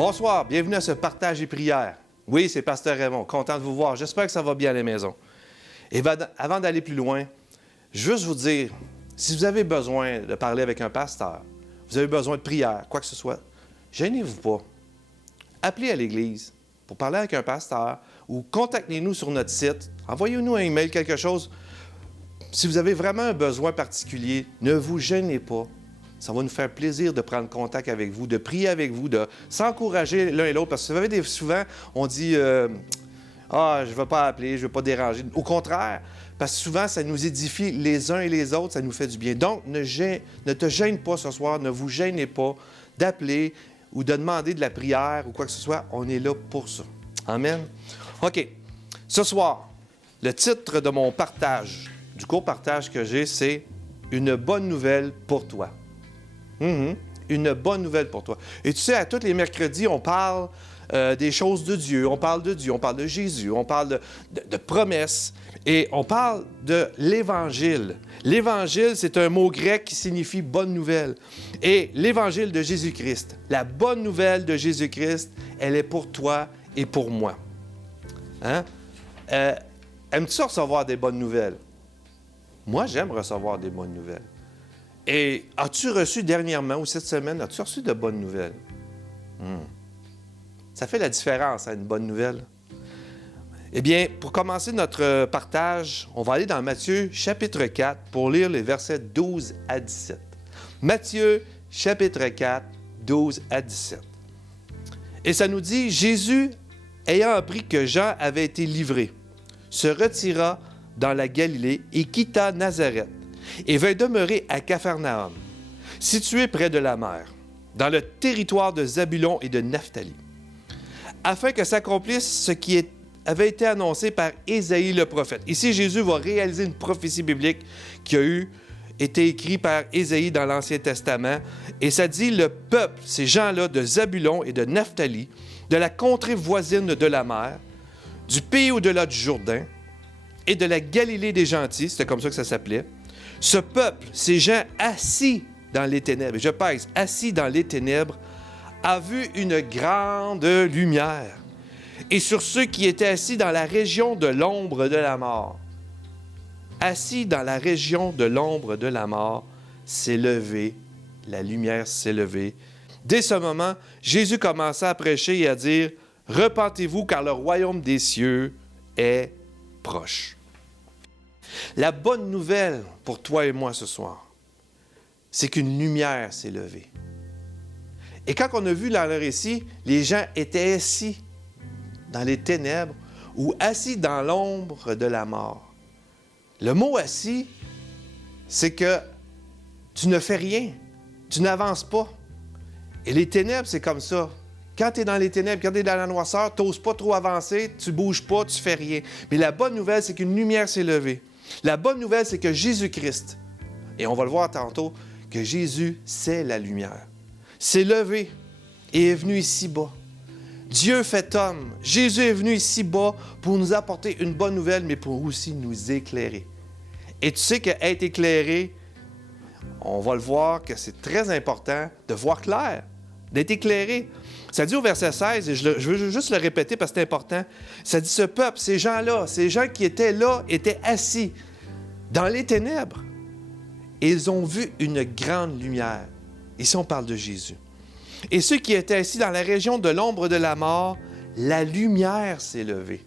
Bonsoir, bienvenue à ce partage et prière. Oui, c'est Pasteur Raymond, content de vous voir. J'espère que ça va bien à la maison. Et avant d'aller plus loin, je veux juste vous dire, si vous avez besoin de parler avec un pasteur, vous avez besoin de prière, quoi que ce soit, gênez-vous pas. Appelez à l'Église pour parler avec un pasteur ou contactez-nous sur notre site. Envoyez-nous un email, quelque chose. Si vous avez vraiment un besoin particulier, ne vous gênez pas. Ça va nous faire plaisir de prendre contact avec vous, de prier avec vous, de s'encourager l'un et l'autre. Parce que vous savez, souvent, on dit « Ah, je ne vais pas appeler, je ne vais pas déranger. » Au contraire, parce que souvent, ça nous édifie les uns et les autres, ça nous fait du bien. Donc, ne te gêne pas ce soir, ne vous gênez pas d'appeler ou de demander de la prière ou quoi que ce soit. On est là pour ça. Amen. OK. Ce soir, le titre de mon partage, du court partage que j'ai, c'est « Une bonne nouvelle pour toi ». Une bonne nouvelle pour toi. Et tu sais, à tous les mercredis, on parle des choses de Dieu, on parle de Jésus, on parle de promesses et on parle de l'Évangile. L'Évangile, c'est un mot grec qui signifie bonne nouvelle. Et l'Évangile de Jésus-Christ, la bonne nouvelle de Jésus-Christ, elle est pour toi et pour moi. Hein? Aimes-tu recevoir des bonnes nouvelles? Moi, j'aime recevoir des bonnes nouvelles. Et as-tu reçu dernièrement ou cette semaine, as-tu reçu de bonnes nouvelles? Ça fait la différence, hein, une bonne nouvelle. Eh bien, pour commencer notre partage, on va aller dans Matthieu chapitre 4 pour lire les versets 12 à 17. Matthieu chapitre 4, 12 à 17. Et ça nous dit, Jésus, ayant appris que Jean avait été livré, se retira dans la Galilée et quitta Nazareth et vint demeurer à Capharnaüm, situé près de la mer, dans le territoire de Zabulon et de Naphtali, afin que s'accomplisse ce qui avait été annoncé par Ésaïe le prophète. Ici, Jésus va réaliser une prophétie biblique qui a été écrite par Ésaïe dans l'Ancien Testament, et ça dit le peuple, ces gens-là de Zabulon et de Naphtali, de la contrée voisine de la mer, du pays au-delà du Jourdain et de la Galilée des gentils, c'était comme ça que ça s'appelait. Ce peuple, ces gens assis dans les ténèbres, je pèse, assis dans les ténèbres, a vu une grande lumière. Et sur ceux qui étaient assis dans la région de l'ombre de la mort, assis dans la région de l'ombre de la mort, s'est levé, la lumière s'est levée. Dès ce moment, Jésus commença à prêcher et à dire, « Repentez-vous car le royaume des cieux est proche. » La bonne nouvelle pour toi et moi ce soir, c'est qu'une lumière s'est levée. Et quand on a vu dans le récit, les gens étaient assis dans les ténèbres ou assis dans l'ombre de la mort. Le mot « assis », c'est que tu ne fais rien, tu n'avances pas. Et les ténèbres, c'est comme ça. Quand tu es dans les ténèbres, quand tu es dans la noirceur, tu n'oses pas trop avancer, tu ne bouges pas, tu ne fais rien. Mais la bonne nouvelle, c'est qu'une lumière s'est levée. La bonne nouvelle, c'est que Jésus-Christ, et on va le voir tantôt, que Jésus, c'est la lumière, s'est levé et est venu ici-bas. Dieu fait homme. Jésus est venu ici-bas pour nous apporter une bonne nouvelle, mais pour aussi nous éclairer. Et tu sais qu'être éclairé, on va le voir que c'est très important de voir clair, d'être éclairé. Ça dit au verset 16, et je veux juste le répéter parce que c'est important, ça dit ce peuple, ces gens-là, ces gens qui étaient là, étaient assis dans les ténèbres. Et ils ont vu une grande lumière. Ici, on parle de Jésus. Et ceux qui étaient assis dans la région de l'ombre de la mort, la lumière s'est levée.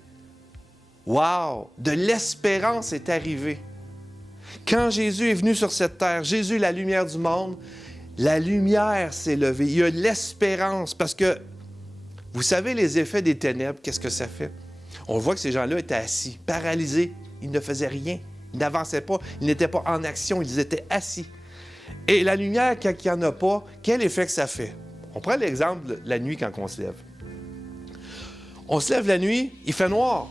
Wow! De l'espérance est arrivée. Quand Jésus est venu sur cette terre, Jésus, la lumière du monde, la lumière s'est levée. Il y a l'espérance parce que, vous savez, les effets des ténèbres, qu'est-ce que ça fait? On voit que ces gens-là étaient assis, paralysés. Ils ne faisaient rien. Ils n'avançaient pas. Ils n'étaient pas en action. Ils étaient assis. Et la lumière, quand il n'y en a pas, quel effet que ça fait? On prend l'exemple de la nuit quand on se lève. On se lève la nuit, il fait noir.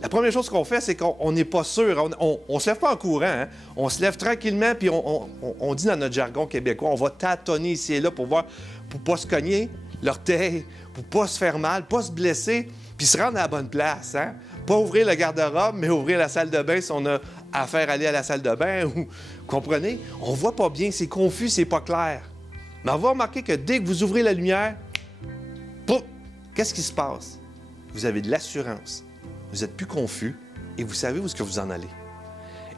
La première chose qu'on fait, c'est qu'on n'est pas sûr. On ne se lève pas en courant. Hein? On se lève tranquillement, puis on dit dans notre jargon québécois, on va tâtonner ici et là pour voir, pour ne pas se cogner l'orteil, pour ne pas se faire mal, pas se blesser, puis se rendre à la bonne place. Hein? Pas ouvrir le garde-robe, mais ouvrir la salle de bain si on a affaire à aller à la salle de bain. Ou, comprenez? On ne voit pas bien, c'est confus, c'est pas clair. Mais on va remarquer que dès que vous ouvrez la lumière, qu'est-ce qui se passe? Vous avez de l'assurance, vous n'êtes plus confus et vous savez où est-ce que vous en allez.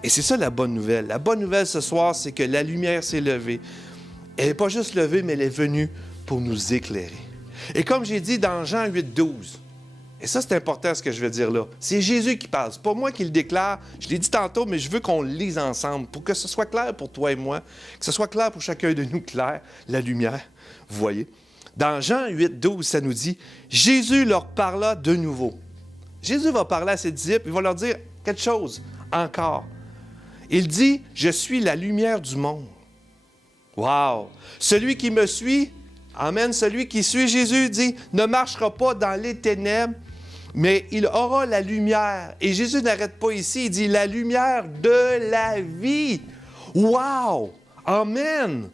Et c'est ça la bonne nouvelle. La bonne nouvelle ce soir, c'est que la lumière s'est levée. Elle n'est pas juste levée, mais elle est venue pour nous éclairer. Et comme j'ai dit dans Jean 8, 12, et ça c'est important ce que je vais dire là, c'est Jésus qui parle, c'est pas moi qui le déclare, je l'ai dit tantôt, mais je veux qu'on le lise ensemble pour que ce soit clair pour toi et moi, que ce soit clair pour chacun de nous, clair, la lumière, vous voyez. Dans Jean 8, 12, ça nous dit, Jésus leur parla de nouveau. Jésus va parler à ses disciples, il va leur dire quelque chose encore. Il dit, je suis la lumière du monde. Wow! Celui qui me suit, amen, celui qui suit Jésus dit, ne marchera pas dans les ténèbres, mais il aura la lumière. Et Jésus n'arrête pas ici, il dit, la lumière de la vie. Wow! Amen!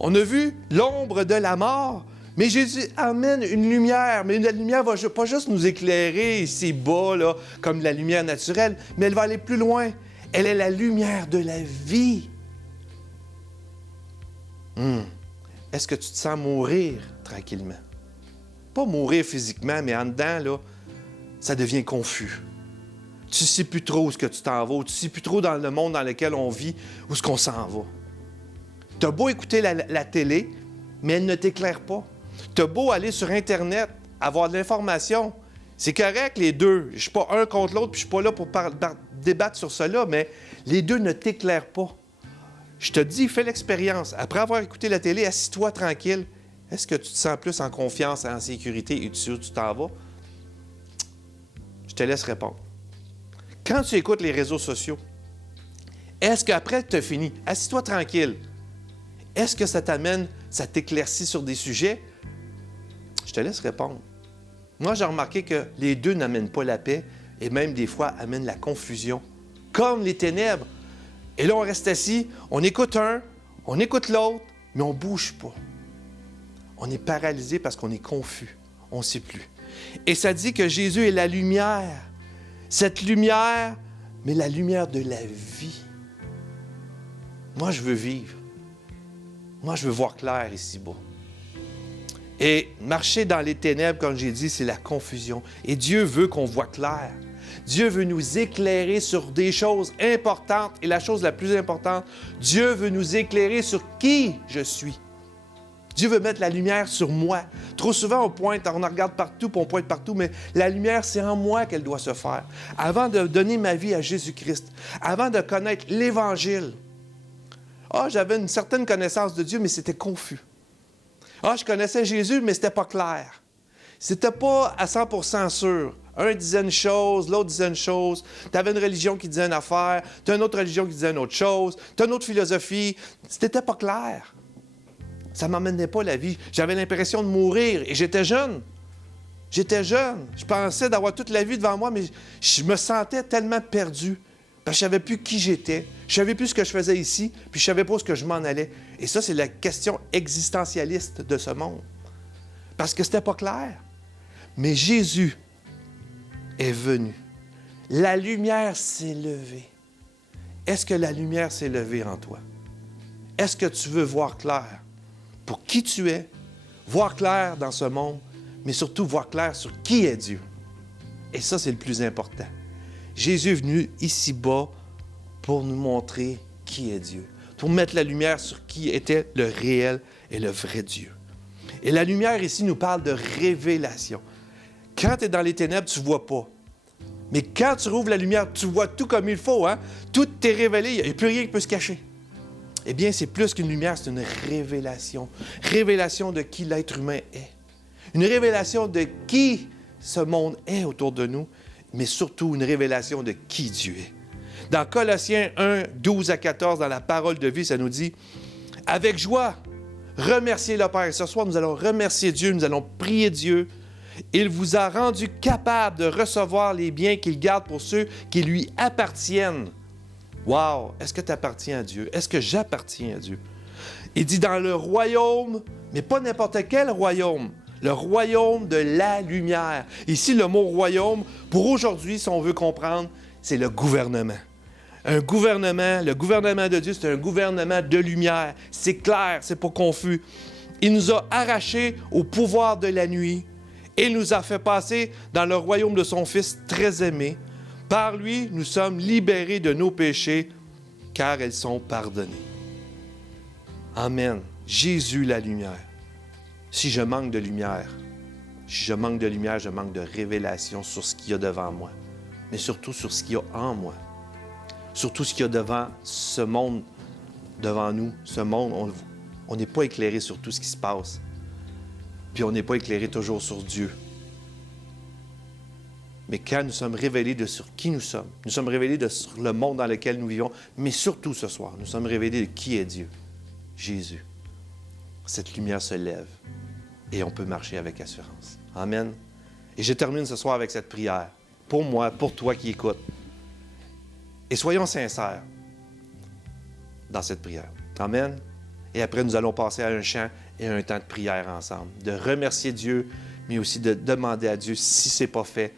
On a vu l'ombre de la mort, mais Jésus amène une lumière. Mais la lumière ne va pas juste nous éclairer ici bas, là, comme la lumière naturelle, mais elle va aller plus loin. Elle est la lumière de la vie. Est-ce que tu te sens mourir tranquillement? Pas mourir physiquement, mais en dedans, là, ça devient confus. Tu ne sais plus trop où est-ce que tu t'en vas, tu ne sais plus trop dans le monde dans lequel on vit, où est-ce qu'on s'en va. Tu as beau écouter la télé, mais elle ne t'éclaire pas. Tu as beau aller sur Internet, avoir de l'information. C'est correct, les deux. Je ne suis pas un contre l'autre, puis je ne suis pas là pour débattre sur cela, mais les deux ne t'éclairent pas. Je te dis, fais l'expérience. Après avoir écouté la télé, assis-toi tranquille. Est-ce que tu te sens plus en confiance, en sécurité et tu sais où tu t'en vas? Je te laisse répondre. Quand tu écoutes les réseaux sociaux, est-ce qu'après que tu as fini, assis-toi tranquille, est-ce que ça t'amène, ça t'éclaircit sur des sujets? Je te laisse répondre. Moi, j'ai remarqué que les deux n'amènent pas la paix et même des fois amènent la confusion, comme les ténèbres. Et là, on reste assis, on écoute un, on écoute l'autre, mais on ne bouge pas. On est paralysé parce qu'on est confus. On ne sait plus. Et ça dit que Jésus est la lumière. Cette lumière, mais la lumière de la vie. Moi, je veux vivre. Moi, je veux voir clair ici-bas. Et marcher dans les ténèbres, comme j'ai dit, c'est la confusion. Et Dieu veut qu'on voit clair. Dieu veut nous éclairer sur des choses importantes. Et la chose la plus importante, Dieu veut nous éclairer sur qui je suis. Dieu veut mettre la lumière sur moi. Trop souvent, on regarde partout, puis on pointe partout, mais la lumière, c'est en moi qu'elle doit se faire. Avant de donner ma vie à Jésus-Christ, avant de connaître l'Évangile, j'avais une certaine connaissance de Dieu, mais c'était confus. Je connaissais Jésus, mais c'était pas clair. C'était pas à 100% sûr. Un disait une chose, l'autre disait une chose. Tu avais une religion qui disait une affaire, tu as une autre religion qui disait une autre chose, tu as une autre philosophie. C'était pas clair. Ça ne m'amenait pas la vie. J'avais l'impression de mourir et j'étais jeune. J'étais jeune. Je pensais d'avoir toute la vie devant moi, mais je me sentais tellement perdu. Parce que je ne savais plus qui j'étais. Je ne savais plus ce que je faisais ici, puis je ne savais pas où je m'en allais. Et ça, c'est la question existentialiste de ce monde. Parce que ce n'était pas clair. Mais Jésus est venu. La lumière s'est levée. Est-ce que la lumière s'est levée en toi? Est-ce que tu veux voir clair pour qui tu es, voir clair dans ce monde, mais surtout voir clair sur qui est Dieu? Et ça, c'est le plus important. Jésus est venu ici-bas pour nous montrer qui est Dieu, pour mettre la lumière sur qui était le réel et le vrai Dieu. Et la lumière ici nous parle de révélation. Quand tu es dans les ténèbres, tu ne vois pas. Mais quand tu rouvres la lumière, tu vois tout comme il faut. Hein? Tout est révélé, il n'y a plus rien qui peut se cacher. Eh bien, c'est plus qu'une lumière, c'est une révélation. Révélation de qui l'être humain est. Une révélation de qui ce monde est autour de nous, mais surtout une révélation de qui Dieu est. Dans Colossiens 1, 12 à 14, dans la parole de vie, ça nous dit « Avec joie, remerciez le Père. » Ce soir, nous allons remercier Dieu, nous allons prier Dieu. Il vous a rendu capable de recevoir les biens qu'il garde pour ceux qui lui appartiennent. Wow! Est-ce que tu appartiens à Dieu? Est-ce que j'appartiens à Dieu? Il dit dans le royaume, mais pas n'importe quel royaume, le royaume de la lumière. Ici, le mot royaume, pour aujourd'hui, si on veut comprendre, c'est le gouvernement. Un gouvernement, le gouvernement de Dieu, c'est un gouvernement de lumière. C'est clair, c'est pas confus. Il nous a arrachés au pouvoir de la nuit et nous a fait passer dans le royaume de son Fils très aimé. Par lui, nous sommes libérés de nos péchés, car elles sont pardonnées. Amen. Jésus, la lumière. Si je manque de lumière, je manque de révélation sur ce qu'il y a devant moi, mais surtout sur ce qu'il y a en moi. Surtout ce qu'il y a devant ce monde, devant nous. Ce monde, on n'est pas éclairé sur tout ce qui se passe. Puis on n'est pas éclairé toujours sur Dieu. Mais quand nous sommes révélés sur qui nous sommes révélés sur le monde dans lequel nous vivons, mais surtout ce soir, nous sommes révélés de qui est Dieu, Jésus. Cette lumière se lève et on peut marcher avec assurance. Amen. Et je termine ce soir avec cette prière, pour moi, pour toi qui écoutes. Et soyons sincères dans cette prière. Amen. Et après, nous allons passer à un chant et à un temps de prière ensemble, de remercier Dieu, mais aussi de demander à Dieu, si ce n'est pas fait,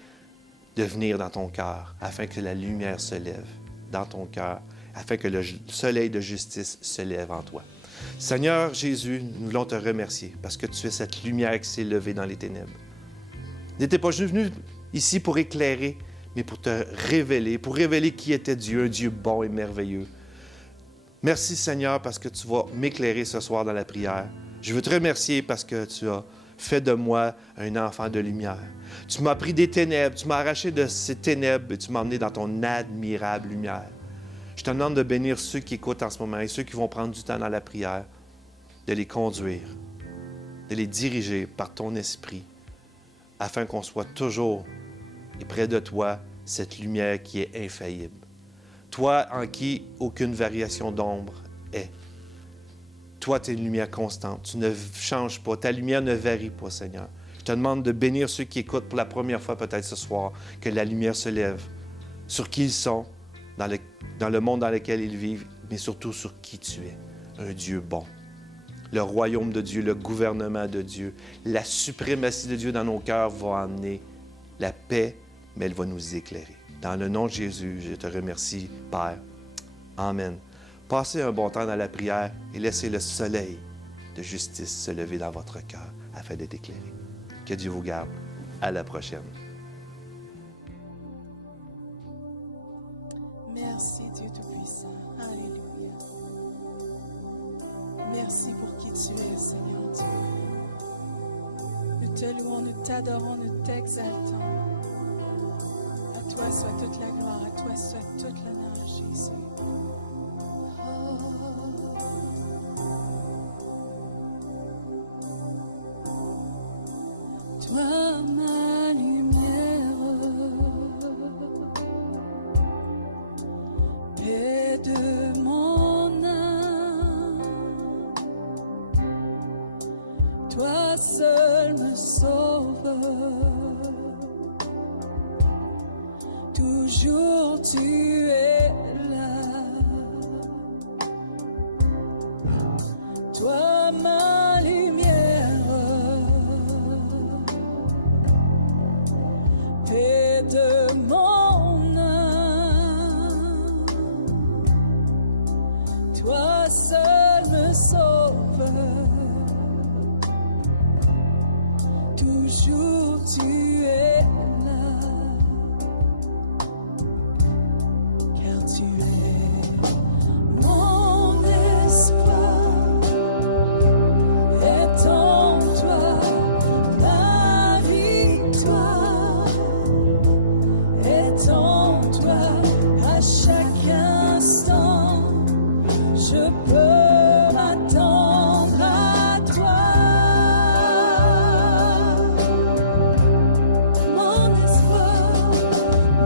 de venir dans ton cœur, afin que la lumière se lève dans ton cœur, afin que le soleil de justice se lève en toi. Seigneur Jésus, nous voulons te remercier parce que tu es cette lumière qui s'est levée dans les ténèbres. N'étais pas juste venu ici pour éclairer, mais pour te révéler, pour révéler qui était Dieu, un Dieu bon et merveilleux. Merci Seigneur parce que tu vas m'éclairer ce soir dans la prière. Je veux te remercier parce que tu as fait de moi un enfant de lumière. Tu m'as pris des ténèbres, tu m'as arraché de ces ténèbres et tu m'as emmené dans ton admirable lumière. Je te demande de bénir ceux qui écoutent en ce moment et ceux qui vont prendre du temps dans la prière, de les conduire, de les diriger par ton esprit, afin qu'on soit toujours et près de toi cette lumière qui est infaillible. Toi en qui aucune variation d'ombre est. Toi, tu es une lumière constante. Tu ne changes pas. Ta lumière ne varie pas, Seigneur. Je te demande de bénir ceux qui écoutent pour la première fois peut-être ce soir, que la lumière se lève sur qui ils sont, dans le monde dans lequel ils vivent, mais surtout sur qui tu es, un Dieu bon. Le royaume de Dieu, le gouvernement de Dieu, la suprématie de Dieu dans nos cœurs va amener la paix, mais elle va nous éclairer. Dans le nom de Jésus, je te remercie, Père. Amen. Passez un bon temps dans la prière et laissez le soleil de justice se lever dans votre cœur afin d'être éclairé. Que Dieu vous garde. À la prochaine. Merci Dieu Tout-Puissant. Alléluia. Merci pour qui tu es, Seigneur Dieu. Nous te louons, nous t'adorons, nous t'exaltons. À toi soit toute la gloire, à toi soit toute l'honneur, Jésus. Toi, ma lumière, paix de mon âme, toi seul me sauve, toujours tu es là, toi ma lumière. Paix de mon âme, toi seul me sauve, toujours tu es là, car tu es mon espoir, est en toi ma victoire. Est en toi à chaque instant, je peux m'attendre à toi.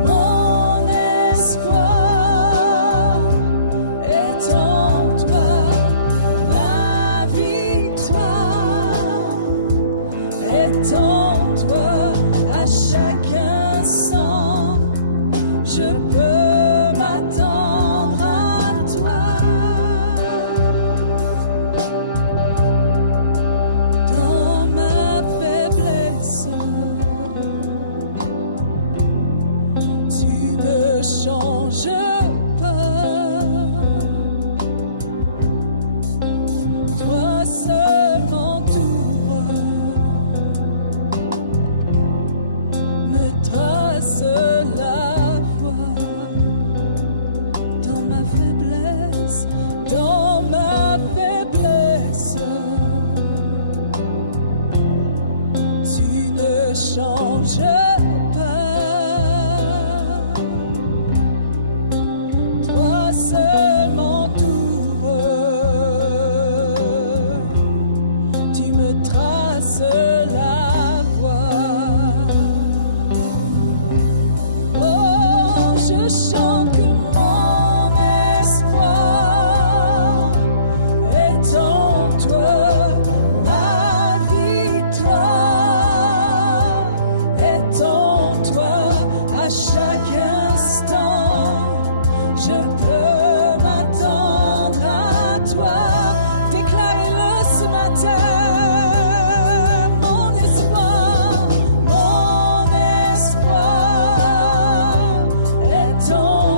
Mon espoir est en toi, la victoire est en toi à chaque instant. Je peux m'attendre à toi. Dans ma faiblesse, tu ne changes pas. Toi seul m'entoure. Je chante que mon espoir est en toi, ma victoire est en toi. À chaque instant, je peux m'attendre à toi. Déclarez-le ce matin. Mon espoir est en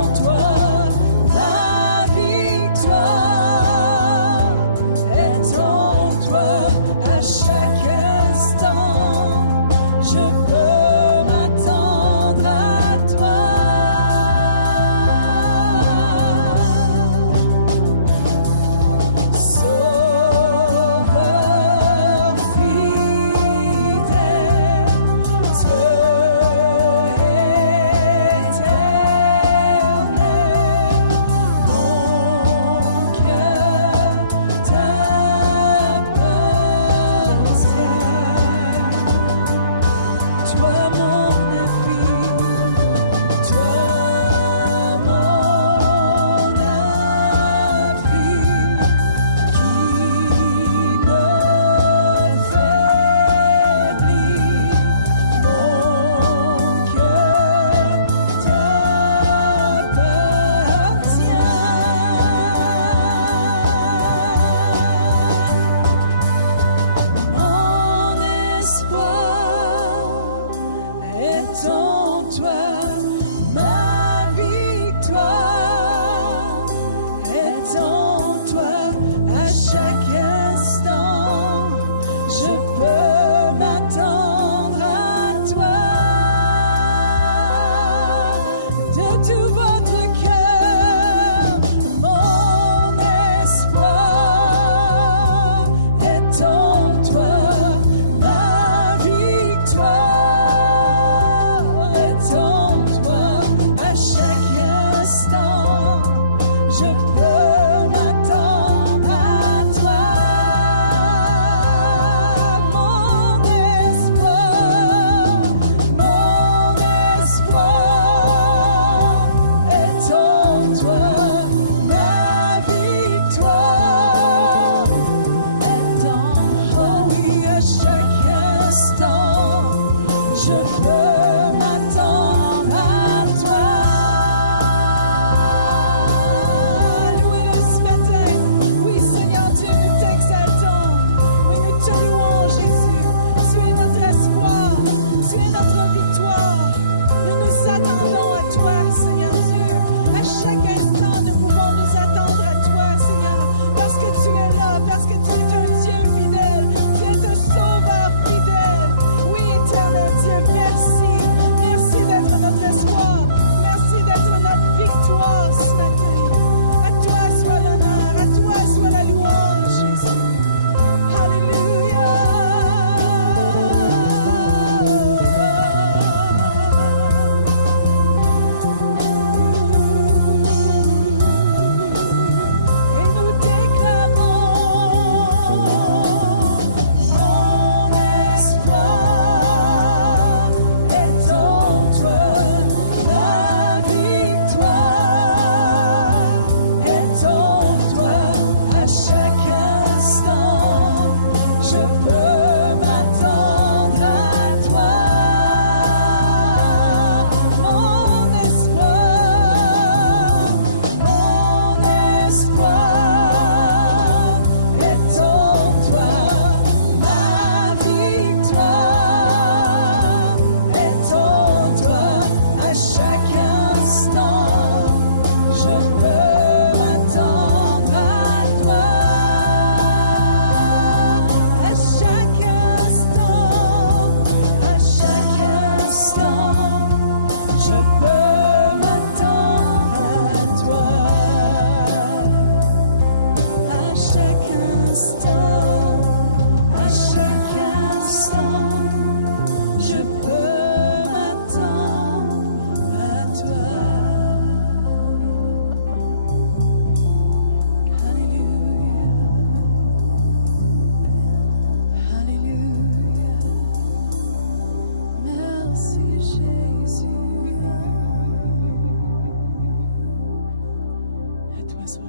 toi soit